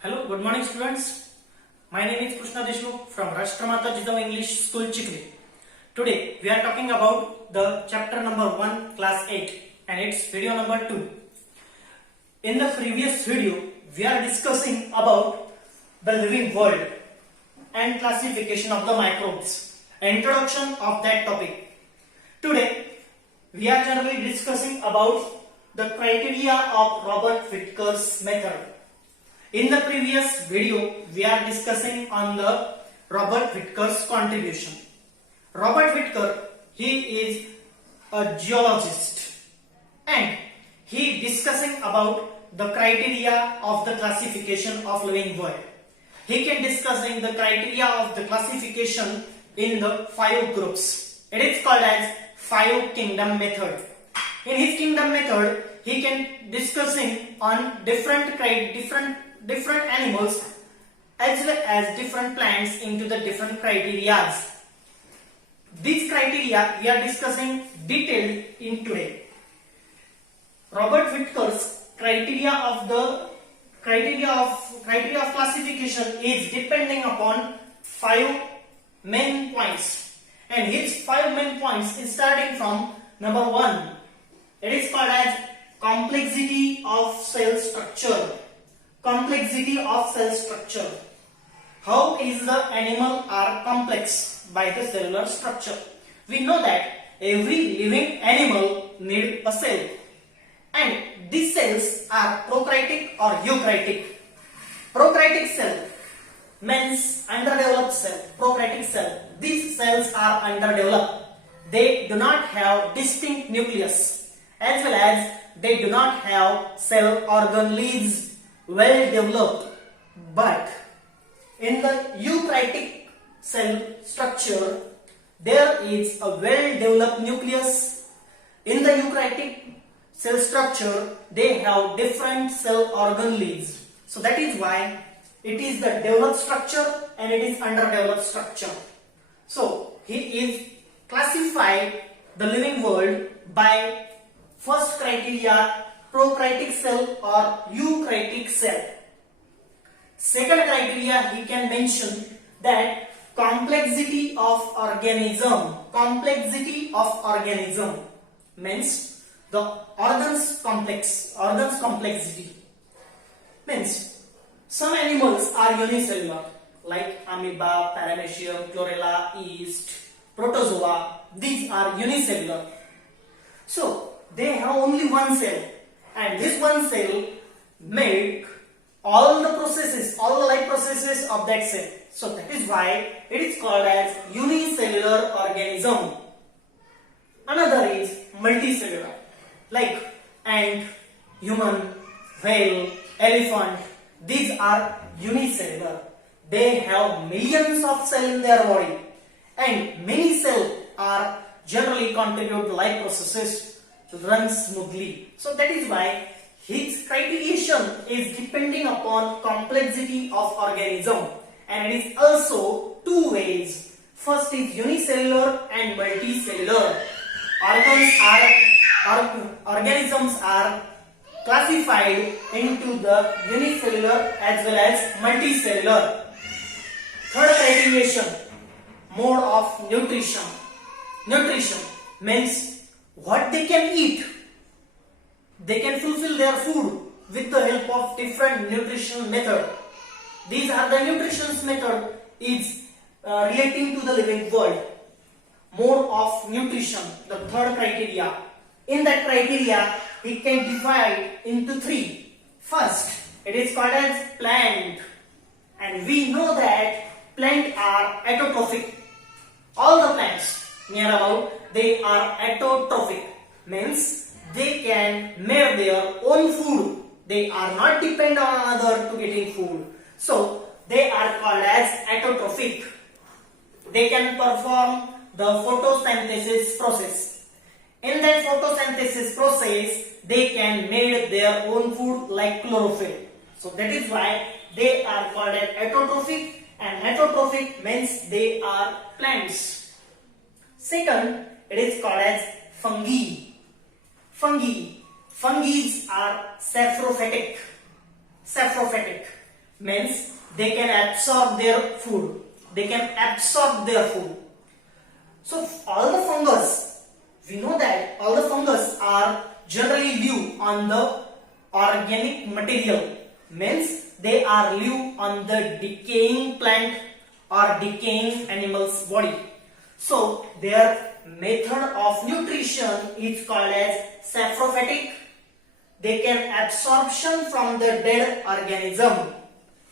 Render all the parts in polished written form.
Hello, good morning students. My name is Krishna Deshmukh from Rashtramatha Jidam English School Chikri. Today we are talking about the chapter number 1 class 8 and its video number 2. In the previous video we are discussing about the living world and classification of the microbes, introduction of that topic. Today we are generally discussing about the criteria of Robert Whittaker's method. In the previous video, we are discussing on the Robert Whittaker's contribution. Robert Whittaker, he is a geologist and he discussing about the criteria of the classification of living world. He can discussing the criteria of the classification in the 5 groups. It is called as 5 kingdom method. In his kingdom method, he can discussing on different animals as well as different plants into the different criteria. These criteria we are discussing detailed in today. Robert Whittaker's criteria of classification is depending upon 5 main points, and his 5 main points is starting from number 1. It is called as complexity of cell structure. Complexity of cell structure. How is the animal are complex by the cellular structure? We know that every living animal need a cell, and these cells are prokaryotic or eukaryotic. Prokaryotic cell means underdeveloped cell. Prokaryotic cell. These cells are underdeveloped. They do not have distinct nucleus, as well as they do not have cell organ leaves well developed. But in the eukaryotic cell structure, there is a well developed nucleus. In the eukaryotic cell structure, they have different cell organ leaves. So that is why it is the developed structure and it is underdeveloped structure. So he is classified the living world by first criteria, prokaryotic cell or eukaryotic cell. Second criteria, he can mention that complexity of organism. Complexity of organism means the organs complexity. Means some animals are unicellular like amoeba, paramecium, chlorella, yeast, protozoa. These are unicellular. So they have only one cell, and this one cell make all the life processes of that cell. So that is why it is called as unicellular organism. Another is multicellular, like ant, human, whale, elephant. These are unicellular. They have millions of cells in their body, and many cells are generally contribute to life processes to run smoothly. So that is why his criterion is depending upon complexity of organism, and it is also 2 ways. First is unicellular and multicellular. Organisms are classified into the unicellular as well as multicellular. Third criterion, mode of nutrition. Nutrition means what they can eat. They can fulfill their food with the help of different nutrition method. These are the nutrition method is relating to the living world. Mode of nutrition, the third criteria. In that criteria, we can divide into 3. First, it is called as plant, and we know that plants are autotrophic. All the plants near about, they are autotrophic, means they can make their own food. They are not dependent on another to getting food. So they are called as autotrophic. They can perform the photosynthesis process. In that photosynthesis process, they can make their own food like chlorophyll. So that is why they are called as autotrophic, and autotrophic means they are plants. Second, it is called as fungi. Fungi are saprophytic. means they can absorb their food. They can absorb their food. So all the fungus, we know that all the fungus are generally live on the organic material, means they are live on the decaying plant or decaying animal's body. So their method of nutrition is called as saprophytic. They can absorption from the dead organism.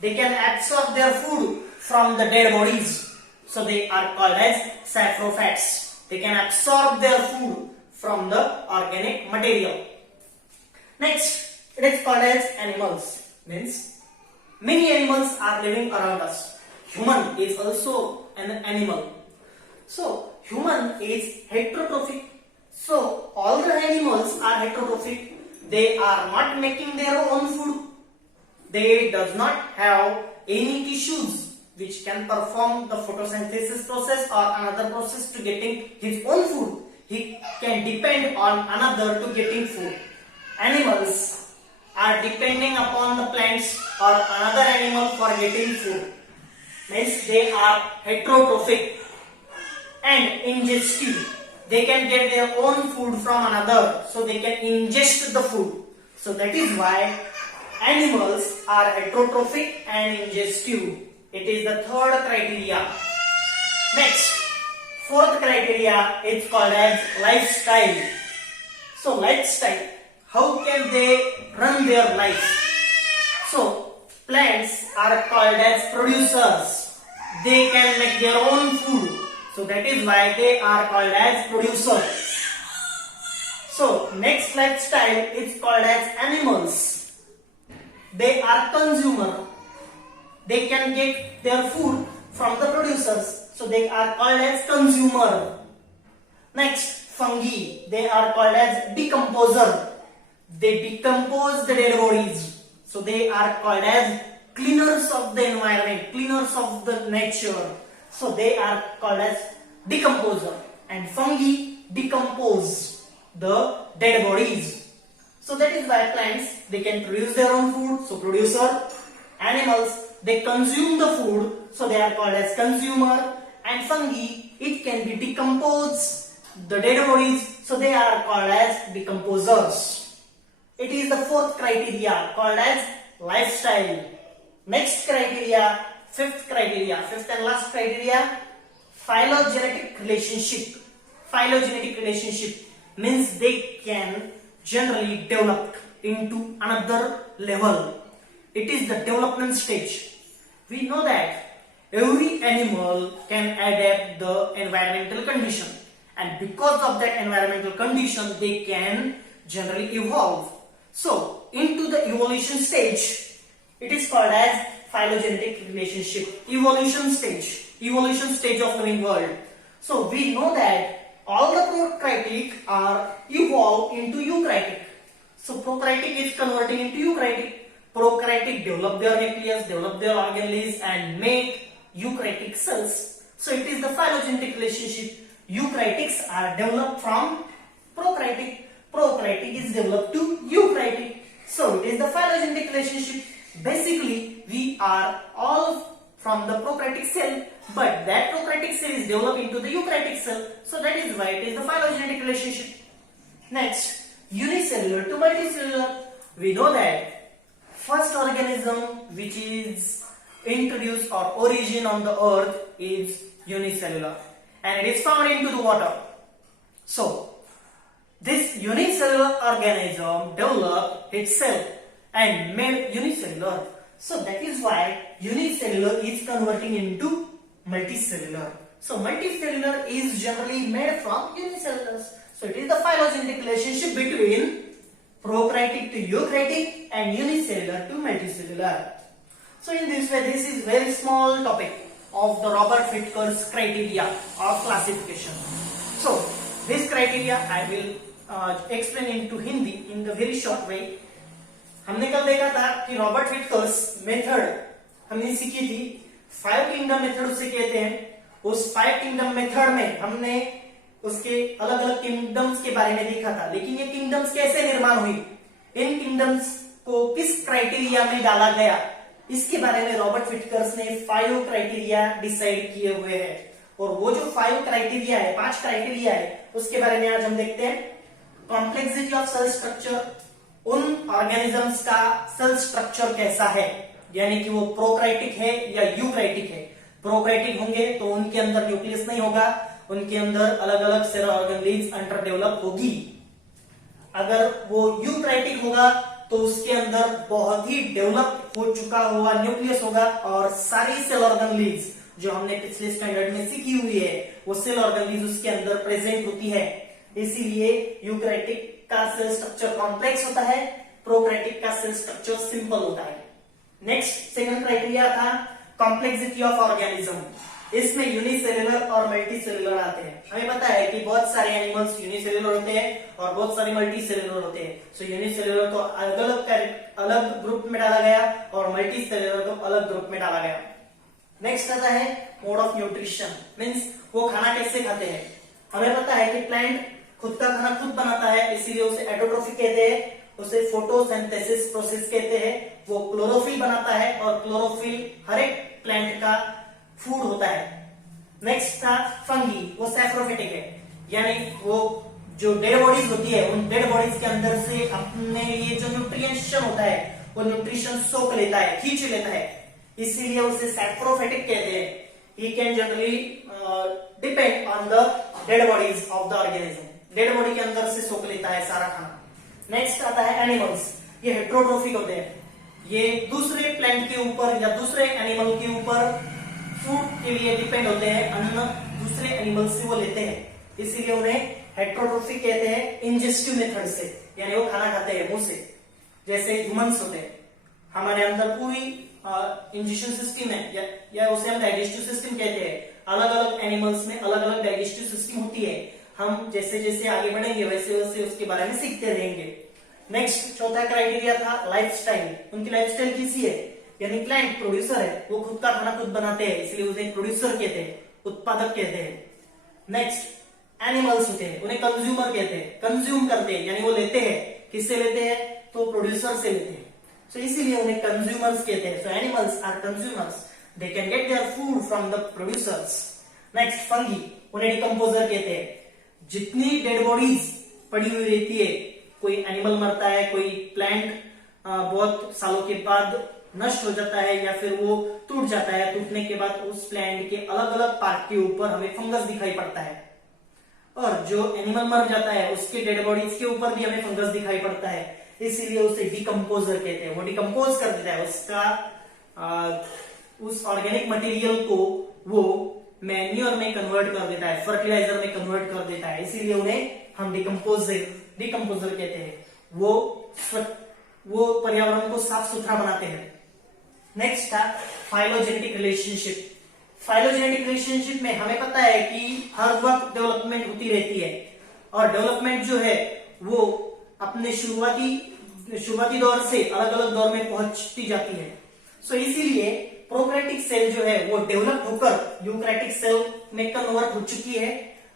They can absorb their food from the dead bodies. So they are called as saprophytes. They can absorb their food from the organic material. Next, it is called as animals. Means many animals are living around us. Human is also an animal. So human is heterotrophic. So all the animals are heterotrophic. They are not making their own food. They does not have any tissues which can perform the photosynthesis process or another process to getting his own food. He can depend on another to getting food. Animals are depending upon the plants or another animal for getting food. Means they are heterotrophic and ingestive. They can get their own food from another, so they can ingest the food. So that is why animals are heterotrophic and ingestive. It is the third criteria. Next, fourth criteria is called as lifestyle. So lifestyle, how can they run their life? So plants are called as producers. They can make their own food. So that is why they are called as producers. So next lifestyle is called as animals. They are consumer. They can get their food from the producers. So they are called as consumer. Next, fungi. They are called as decomposer. They decompose the dead bodies. So they are called as cleaners of the environment, cleaners of the nature. So they are called as decomposer. And fungi decompose the dead bodies. So that is why plants, they can produce their own food. So producer. Animals, they consume the food. So they are called as consumer. And fungi, it can be decompose the dead bodies. So they are called as decomposers. It is the fourth criteria called as lifestyle. Next criteria, fifth and last criteria, phylogenetic relationship. Phylogenetic relationship means they can generally develop into another level. It is the development stage. We know that every animal can adapt the environmental condition, and because of that environmental condition they can generally evolve. So into the evolution stage, it is called as phylogenetic relationship. Evolution stage of living world. So we know that all the prokaryotic are evolved into eukaryotic. So prokaryotic is converting into eukaryotic. Prokaryotic develop their nucleus, develop their organelles and make eukaryotic cells. So it is the phylogenetic relationship. Eukaryotics are developed from prokaryotic. Prokaryotic is developed to eukaryotic. So it is the phylogenetic relationship. Basically, we are all from the prokaryotic cell, but that prokaryotic cell is developed into the eukaryotic cell. So that is why it is the phylogenetic relationship. Next, unicellular to multicellular. We know that first organism which is introduced or origin on the earth is unicellular, and it is found into the water. So this unicellular organism developed itself and made unicellular. So that is why unicellular is converting into multicellular. So multicellular is generally made from unicellular. So it is the phylogenetic relationship between prokaryotic to eukaryotic and unicellular to multicellular. So in this way, this is very small topic of the Robert Whittaker's criteria of classification. So this criteria I will explain into Hindi in the very short way. हमने कल देखा था कि Robert विटकर्स method हमने सीखी थी। 5 kingdom method उसे कहते हैं। उस 5 किंगडम मेथड में हमने उसके अलग अलग किंगडम्स के बारे में देखा था, लेकिन ये किंगडम्स कैसे निर्माण हुई, इन किंगडम्स को किस क्राइटेरिया में डाला गया, इसके बारे में रॉबर्ट विटकर्स ने 5 क्राइटेरिया डिसाइड किए हुए हैं, और वो जो 5 क्राइटेरिया है, 5 क्राइटेरिया है, उसके बारे में आज हम देखते हैं। कॉम्प्लेक्सिटी ऑफ सेल स्ट्रक्चर, उन ऑर्गेनिजम्स का सेल स्ट्रक्चर कैसा है, यानी कि वो प्रोकैरियोटिक है या यूकैरियोटिक है। प्रोकैरियोटिक होंगे तो उनके अंदर न्यूक्लियस नहीं होगा, उनके अंदर अलग अलग सेल ऑर्गेनेल्स अंडर डेवलप होगी। अगर वो यूकैरियोटिक होगा तो उसके अंदर बहुत ही डेवलप हो चुका हुआ न्यूक्लियस होगा, और सारी सेल ऑर्गेनेल्स जो हमने पिछले स्टैंडर्ड में सीखी हुई है वो सेल ऑर्गेनेल्स उसके अंदर प्रेजेंट होती है। इसीलिए यूकैरियोटिक का सेल स्ट्रक्चर कॉम्प्लेक्स होता है, प्रोकैरियोटिक का सेल स्ट्रक्चर सिंपल होता है। नेक्स्ट सेकंड क्राइटेरिया था कॉम्प्लेक्सिटी ऑफ ऑर्गेनिज्म। इसमें यूनिसेल्युलर और मल्टीसेल्युलर आते हैं। हमें पता है कि बहुत सारे एनिमल्स यूनिसेल्युलर होते हैं और बहुत सारे मल्टीसेल्युलर होते हैं। सो यूनिसेल्युलर को अलग ग्रुप में डाला गया और मल्टीसेल्युलर को अलग ग्रुप में डाला गया। नेक्स्ट आता है मोड ऑफ न्यूट्रिशन, मीन्स वो खाना कैसे खाते हैं। हमें पता है कि प्लांट खुद का खाना खुद बनाता है, इसीलिए उसे एटोट्रोफी कहते हैं, उसे फोटोसिंथेसिस प्रोसेस कहते हैं। वो क्लोरोफिल बनाता है और क्लोरोफिल हर एक प्लांट का फूड होता है। नेक्स्ट था फंगी, वो सैप्रोफिटिक है, यानी वो जो डेड बॉडीज होती है उन डेड बॉडीज के अंदर से अपने लिए जो न्यूट्रिएंशन होता है वो न्यूट्रिशन सोख लेता है, खींच लेता है, इसीलिए उसे सैप्रोफिटिक कहते हैं। He can generally depend on the dead bodies of the organism. Dead body के अंदर से सोख लेता है सारा खाना। नेक्स्ट आता है एनिमल्स, ये हेट्रोट्रोफिक होते हैं, ये दूसरे प्लांट के ऊपर या दूसरे एनिमल के ऊपर फूड के लिए डिपेंड होते हैं, अन्न दूसरे एनिमल से वो लेते हैं, इसीलिए उन्हें हेट्रोट्रोफिक कहते हैं। इंजेस्टिव मेथड से, यानी वो खाना खाते हैं मुंह से, जैसे ह्यूमंस होते हैं, हमारे अंदर पूरी इंजेक्शन सिस्टम है, या उसे हम डाइजेस्टिव सिस्टम कहते हैं। अलग अलग एनिमल्स में अलग अलग डाइजेस्टिव सिस्टम होती है। हम जैसे जैसे आगे बढ़ेंगे वैसे वैसे उसके बारे में सीखते रहेंगे। नेक्स्ट चौथा क्राइटेरिया था लाइफस्टाइल। उनकी लाइफस्टाइल कैसी है, यानी प्लांट प्रोड्यूसर है, वो खुद का खाना खुद बनाते हैं, इसलिए उन्हें प्रोड्यूसर कहते हैं, उत्पादक कहते हैं। नेक्स्ट एनिमल्स होते हैं, उन्हें कंज्यूमर कहते हैं, कंज्यूम करते हैं, यानी वो लेते हैं, किससे लेते हैं, तो प्रोड्यूसर से लेते हैं, सो इसीलिए उन्हें कंज्यूमर्स कहते हैं। So animals are consumers, they can get their food from the producers. Next fungi, उन्हें डिकम्पोजर कहते हैं। जितनी डेड बॉडीज पड़ी हुई रहती है, कोई एनिमल मरता है, कोई प्लांट बहुत सालों के बाद नष्ट हो जाता है या फिर वो टूट जाता है, टूटने के बाद उस प्लांट के अलग अलग पार्ट के ऊपर हमें फंगस दिखाई पड़ता है, और जो एनिमल मर जाता है उसके डेड बॉडीज के ऊपर भी हमें फंगस दिखाई पड़ता है, इसीलिए उसे डिकम्पोजर कहते हैं। वो डिकम्पोज कर देता है उसका उस ऑर्गेनिक मटेरियल को, वो मैन्योर में कन्वर्ट कर देता है, फर्टिलाइजर में कन्वर्ट कर देता है, इसीलिए उन्हें हम डिकम्पोजर कहते हैं। वो पर्यावरण को साफ सुथरा बनाते हैं। नेक्स्ट था फाइलोजेनेटिक रिलेशनशिप। फाइलोजेनेटिक रिलेशनशिप में हमें पता है कि हर वक्त डेवलपमेंट होती रहती है, और डेवलपमेंट जो है वो अपने शुरुआती दौर से अलग अलग दौर में पहुंचती जाती है। सो इसीलिए प्रोकैरियोटिक सेल जो है वो डेवलप होकर यूकैरियोटिक सेल में कन्वर्ट हो चुकी है,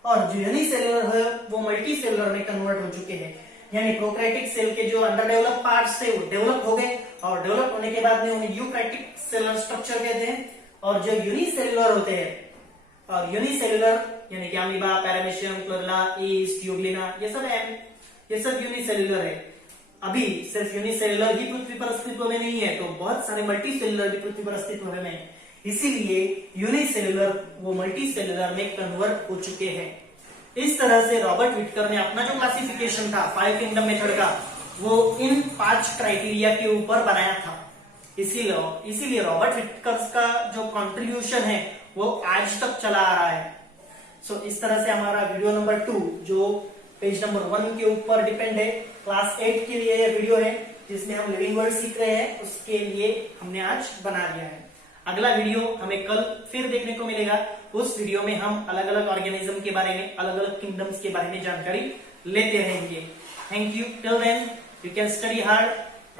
और जो यूनिसेल्युलर है वो मल्टीसेल्युलर में कन्वर्ट हो चुके हैं। यानी प्रोकैरियोटिक सेल के जो अंडर डेवलप पार्ट्स थे वो डेवलप हो गए, और डेवलप होने के बाद में उन्हें यूकैरियोटिक सेलुलर स्ट्रक्चर कहते हैं। और जो यूनिसेल्युलर होते हैं, और यूनिसेल्युलर यानी कि amoeba, paramecium, chlorella, east, Euglena, ये सब यूनिसेल्युलर है। अभी सिर्फ यूनिसेल्युलर ही पृथ्वी पर अस्तित्व में नहीं है, तो बहुत सारे मल्टीसेल्युलर भी पृथ्वी पर अस्तित्व में है, इसीलिए यूनिसेल्युलर वो मल्टीसेल्युलर में कन्वर्ट हो चुके हैं। इस तरह से रॉबर्ट विटकर ने अपना जो क्लासिफिकेशन था 5 किंगडम मेथड का, वो इन 5 क्राइटेरिया के ऊपर बनाया था। इसीलिए रॉबर्ट विटकर का जो कंट्रीब्यूशन है वो आज तक चला आ रहा है। सो इस तरह से हमारा वीडियो नंबर 2 जो पेज नंबर 1 के ऊपर डिपेंड है, क्लास 8 के लिए यह वीडियो है जिसमें हम लिविंग वर्ड सीख रहे हैं, उसके लिए हमने आज बना दिया है। अगला वीडियो हमें कल फिर देखने को मिलेगा। उस वीडियो में हम अलग अलग ऑर्गेनिज्म के बारे में, अलग अलग किंगडम्स के बारे में जानकारी लेते रहेंगे। Thank you. Till then you can study hard,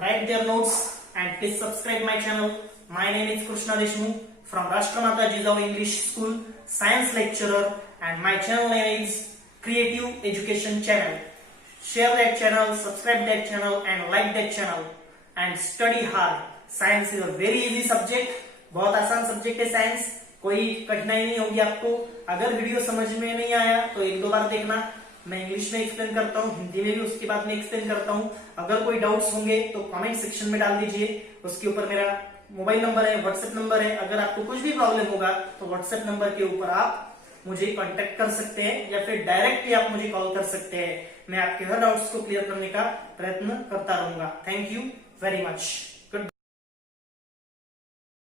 write their notes and please subscribe my channel. My name is Krishna Deshmukh from Rashtramata Jijau English school, science lecturer, and my channel name is Creative Education Channel. Share that channel, subscribe that channel, and like that channel, and study hard. Science is a very easy subject, बहुत आसान subject है science, कोई कठिनाई नहीं होगी आपको। अगर video समझ में नहीं आया तो एक दो बार देखना, मैं इंग्लिश में एक्सप्लेन करता हूँ, हिंदी में भी उसके बाद में एक्सप्लेन करता हूँ। अगर कोई डाउट्स होंगे तो कमेंट सेक्शन में डाल दीजिए, उसके ऊपर मेरा मोबाइल नंबर है, व्हाट्सएप नंबर है। अगर आपको कुछ भी प्रॉब्लम होगा तो व्हाट्सएप नंबर के ऊपर आप मुझे कांटेक्ट कर सकते हैं या फिर डायरेक्टली आप मुझे कॉल कर सकते हैं। मैं आपके हर डाउट्स को क्लियर करने का प्रयत्न करता रहूंगा। Thank you very much.